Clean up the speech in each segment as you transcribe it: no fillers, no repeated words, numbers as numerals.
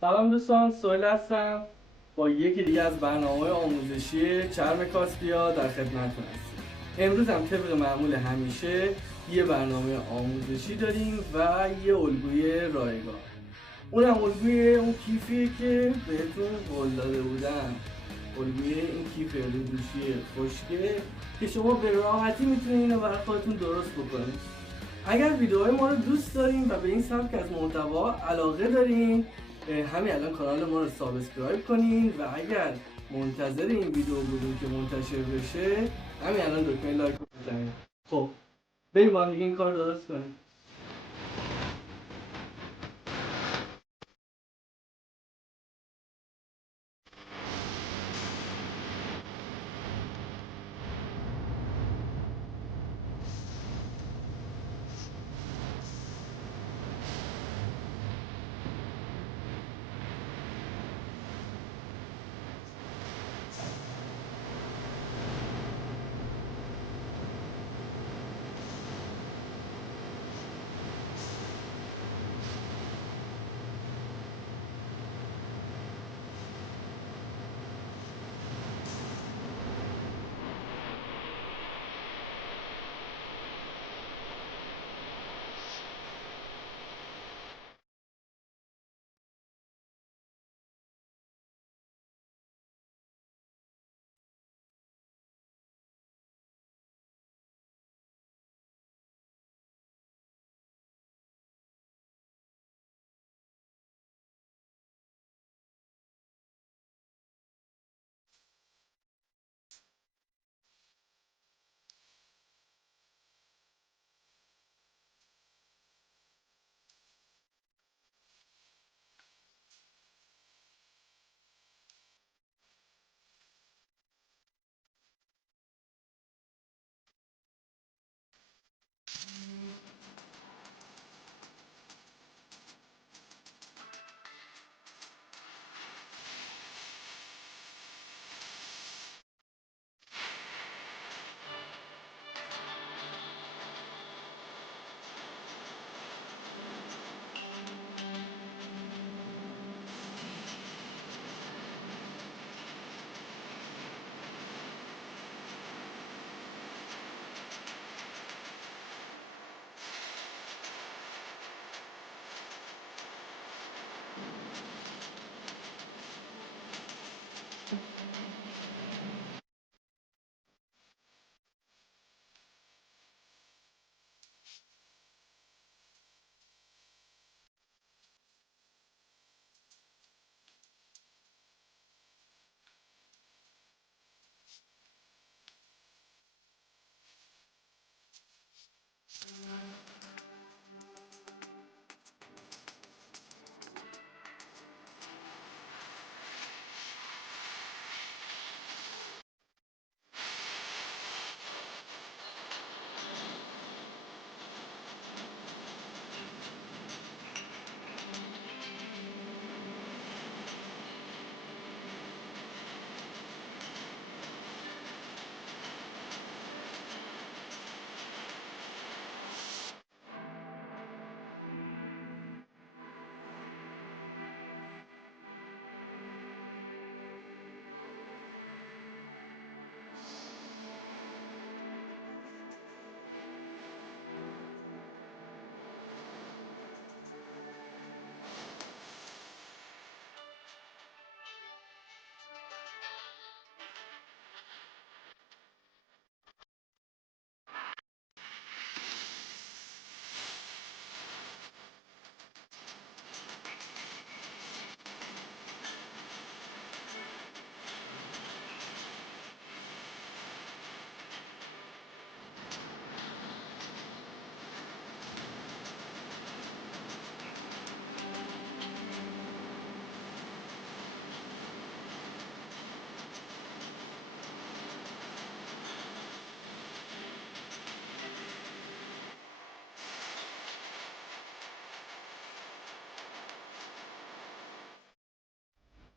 سلام دوستان، سهیل هستم با یکی دیگه از برنامه آموزشی چرم کاسبیا در خدمتتون هستیم. امروز هم طبق معمول همیشه یه برنامه آموزشی داریم و یه الگوی رایگان. اونم الگوی اون کیفیه که بهتون قول داده بودم، الگوی این کیف رودوشی خشکه که شما به راحتی میتونید اینو برای خودتون درست بکنید. اگر ویدیوهای ما رو دوست دارین و به این سبک از محتوا علاقه دارین، همین الان کانال ما رو سابسکرایب کنین و اگر منتظر این ویدیو بودین که منتشر بشه، همین الان دکمه لایک رو بزنین. خب بریم با هم دیگه این کار رو درست کنیم.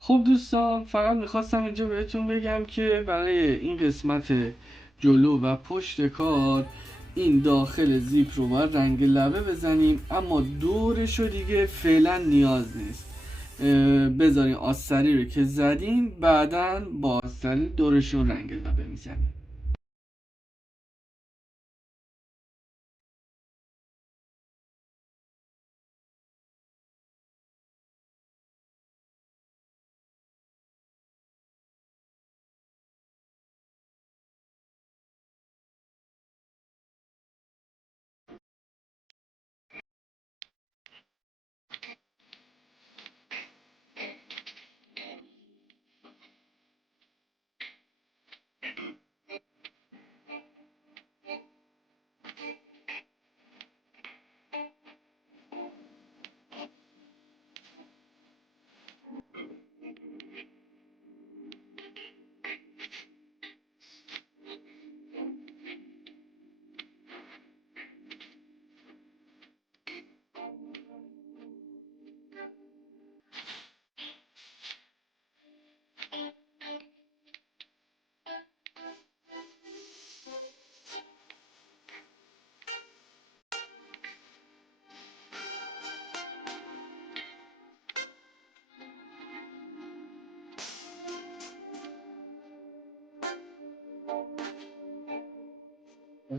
خب دوستان، فقط میخواستم اینجا بهتون بگم که برای این قسمت جلو و پشت کار این داخل زیپ رو باید رنگ لبه بزنیم، اما دورش رو دیگه فعلا نیاز نیست. بذاریم آستری رو که زدیم، بعداً با آستری دورشون رنگ لبه میزنیم.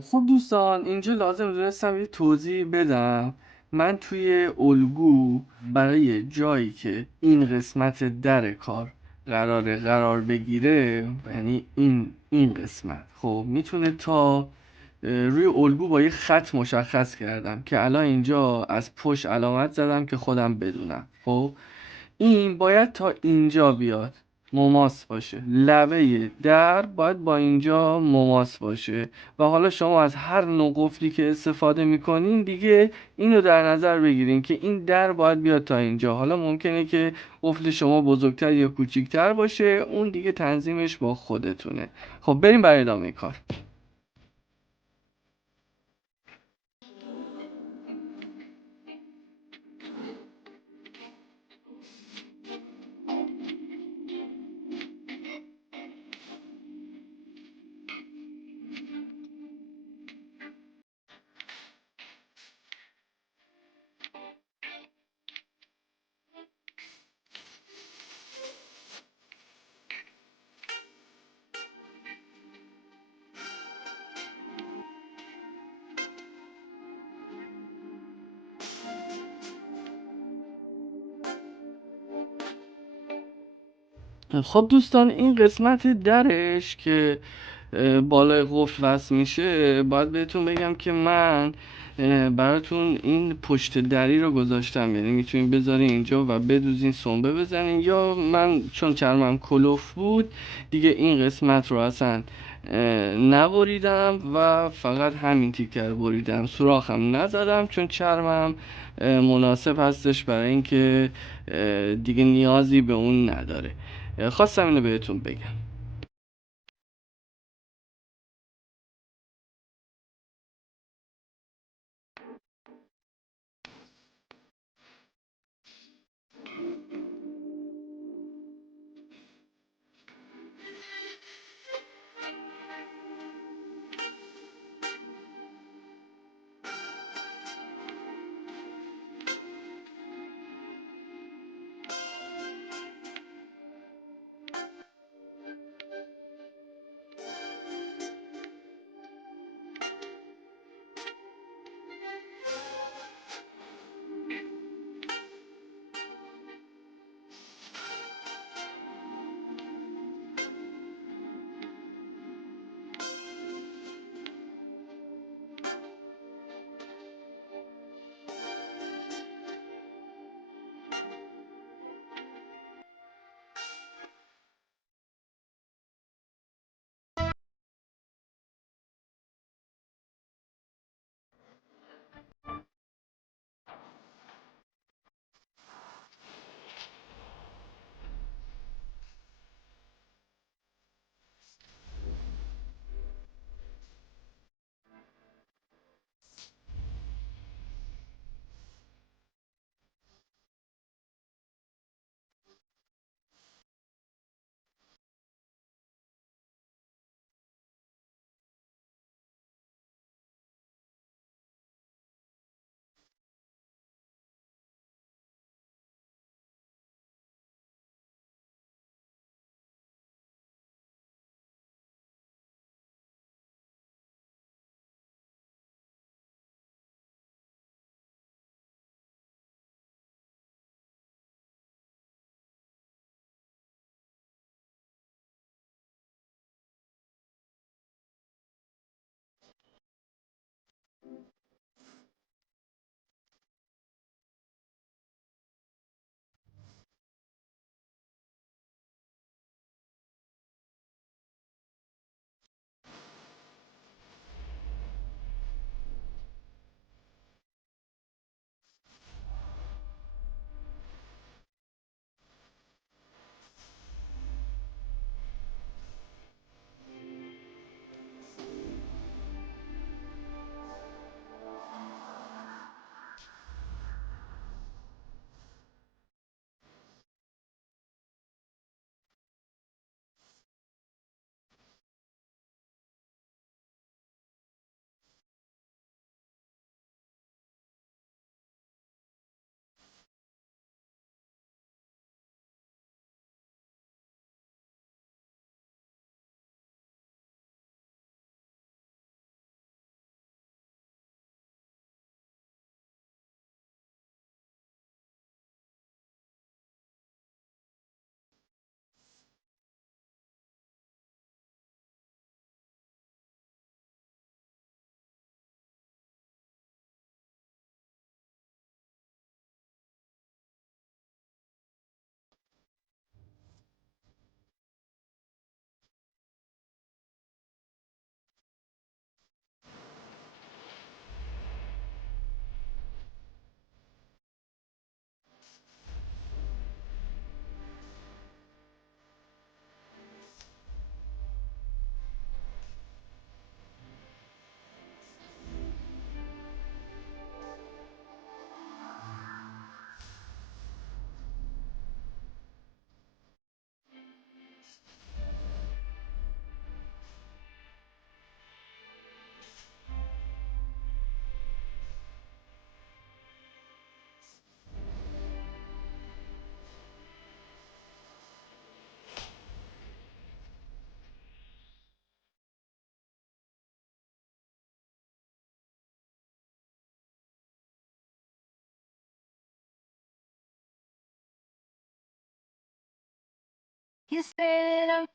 خب دوستان، اینجا لازم دونستم یه توضیح بدم. من توی الگو برای جایی که این قسمت در کار قرار بگیره، یعنی این قسمت، خب میتونه تا روی الگو با یه خط مشخص کردم که الان اینجا از پشت علامت زدم که خودم بدونم. خب این باید تا اینجا بیاد، مماس باشه، لبه در باید با اینجا مماس باشه. و حالا شما از هر نوع قفلی که استفاده میکنین دیگه اینو در نظر بگیرین که این در باید بیاد تا اینجا. حالا ممکنه که قفل شما بزرگتر یا کوچیکتر باشه، اون دیگه تنظیمش با خودتونه. خب بریم برای ادامه کار. خب دوستان، این قسمت درش که بالای قفل وصل میشه، باید بهتون بگم که من براتون این پشت دری رو گذاشتم. یعنی میتونین بذارین اینجا و بدوزین سنبه بزنین، یا من چون چرمم کلوف بود دیگه این قسمت رو اصلا نبریدم و فقط همین تیکر بریدم، سوراخم نزدم چون چرمم مناسب هستش برای اینکه دیگه نیازی به اون نداره. خواستم اینو بهتون بگم. instead of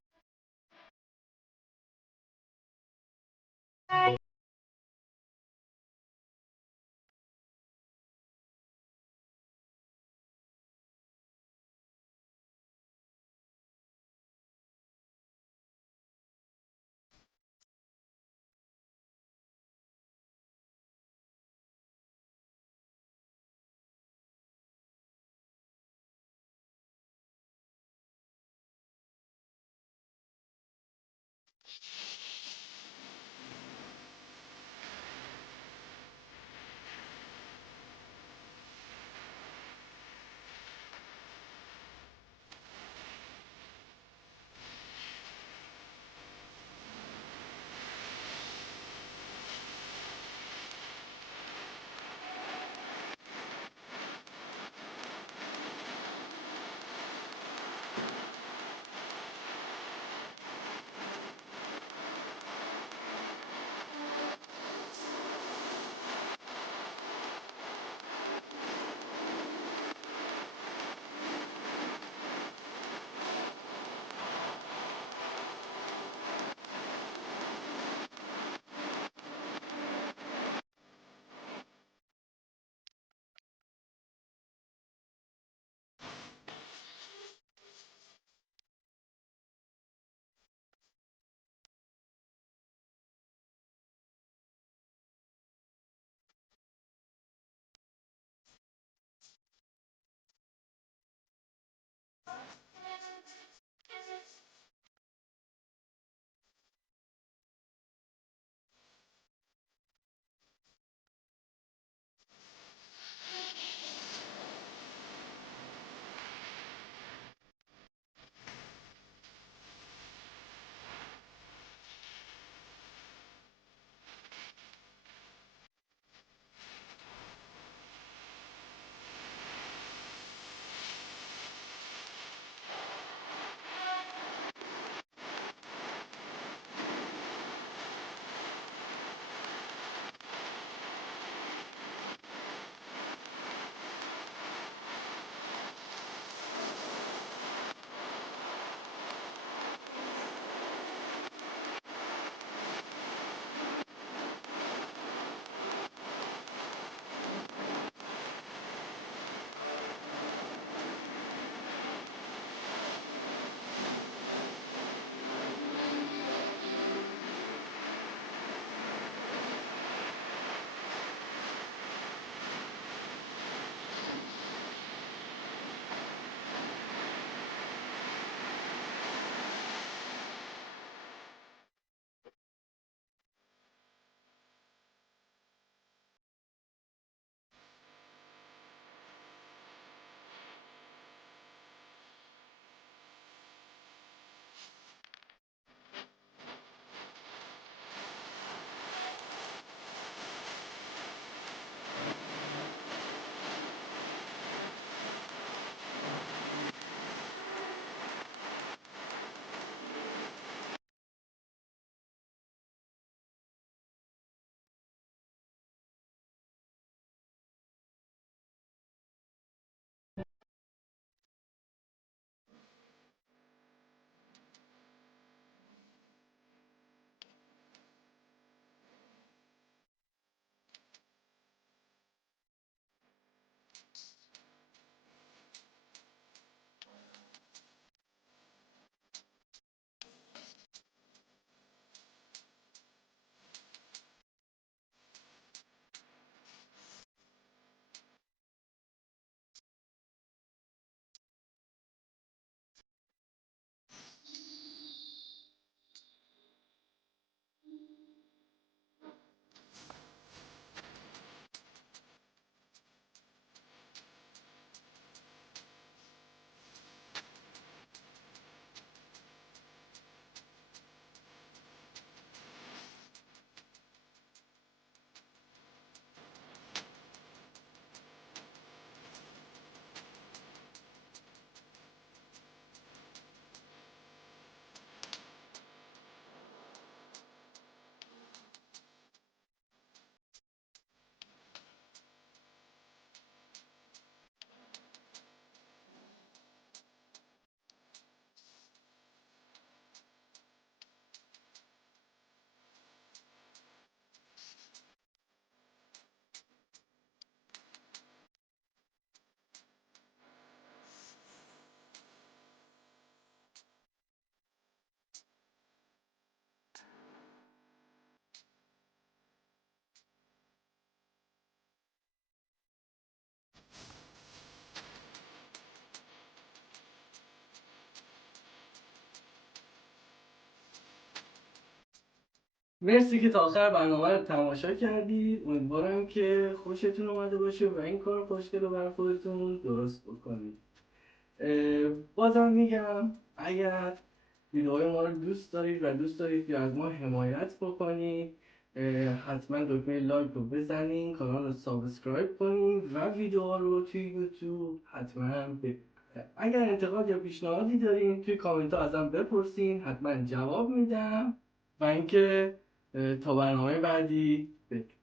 مرسی که تا آخر برنامه رو تماشا کردید. امیدوارم که خوشتون اومده باشه و این کار خوشگل رو برای خودتون درست بکنید. بازم میگم اگر ویدئوهای ما رو دوست دارید و دوست دارید که از ما حمایت بکنید، حتما دکمه لایک رو بزنین، کانال رو سابسکرایب کنین و ویدئوها رو توی یوتیوب حتما ببینید. اگر انتقاد یا پیشنهادی دارین توی کامنت ها ازم بپرسین، حتما جواب میدم. و اینکه تا برنامه بعدی بدید.